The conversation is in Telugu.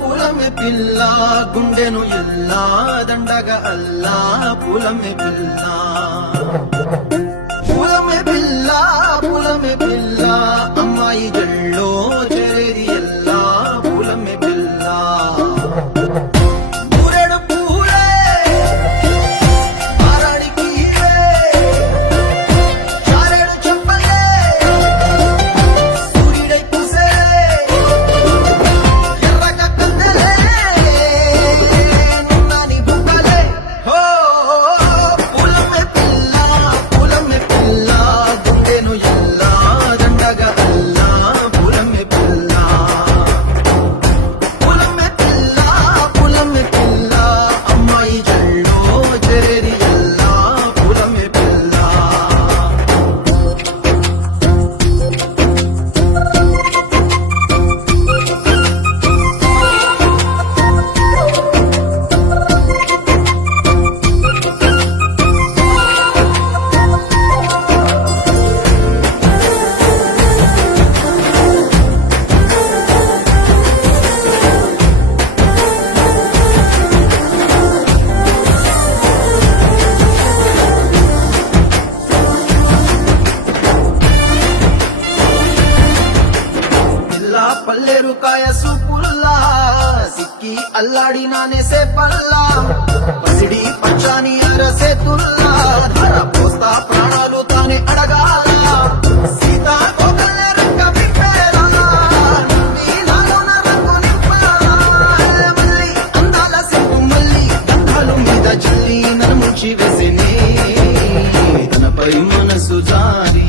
పూలమే పిల్ల గుండెను ఎల్లా దండగా అల్లా పూలమే పిల్ల పూలమే పిల్ల అమ్మాయి జల్లో చేరేది ఎల్లా పూలమే పిల్ల ఊరేడు పూలే ఆరాడికి చారేడు చెప్పలే సూర్యుడై పూసే ఎర్రగా కన్నెలే నిన్నని బుక్కలే హో పూలమే పిల్ల గుండెను ఎల్లా దండగా అల్లా పూలమే పిల్ల అమ్మాయి జల్లో చేరేది ఎల్లా పూలమే పిల్ల పిల్లా పల్లెరుకాయ సూపుల్లా సిక్కి అల్లాడినానే సేపల్లా పసిడి పచ్చాని అరసేతుల్లా ధర పోస్తా ప్రాణాలు తానే అడగాల సీతా కోకలే రంగ విప్పేలా నవ్వి నాలోన రంగు నింపాలా మళ్ళీ అందాల సింపు మళ్ళీ గంధాలు మీద చల్లి నన్ను ముంచి వేసినే తనపై మనసు జారి